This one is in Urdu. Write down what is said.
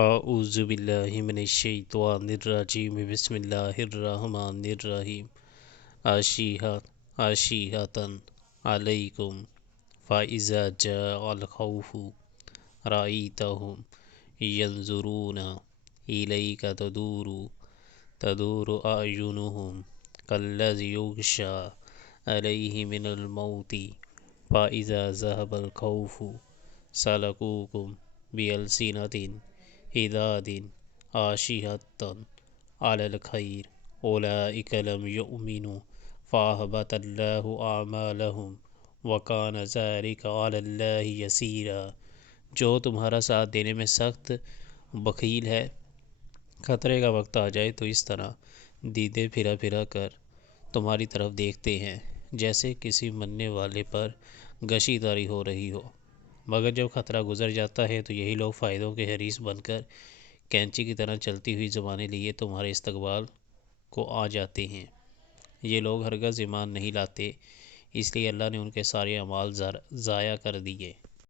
اعوذ باللہ من الشیطان الرجیم بسم اللہ الرحمن الرحیم عشیرۃ علیکم فاذا جاء الخوف رأیتهم ينظرون إلیک تدور اعینهم کالذی یغشی علیہ من الموت فاذا ذهب الخوف سلکوکم بألسنۃ حداد عشیرۃ علی الخیر اولئک لم یؤمنوا فأحبط اللہ اعمالهم وکان ذلک علی اللہ یسیرا۔ جو تمہارا ساتھ دینے میں سخت بخیل ہے، خطرے کا وقت آ جائے تو اس طرح دیدے پھرا پھرا کر تمہاری طرف دیکھتے ہیں جیسے کسی مرنے والے پر غشی طاری ہو رہی ہو، مگر جب خطرہ گزر جاتا ہے تو یہی لوگ فائدوں کے حریص بن کر کینچی کی طرح چلتی ہوئی زبانیں لیے تمہارے استقبال کو آ جاتے ہیں۔ یہ لوگ ہرگز ایمان نہیں لاتے، اس لیے اللہ نے ان کے سارے اعمال ضائع کر دیے۔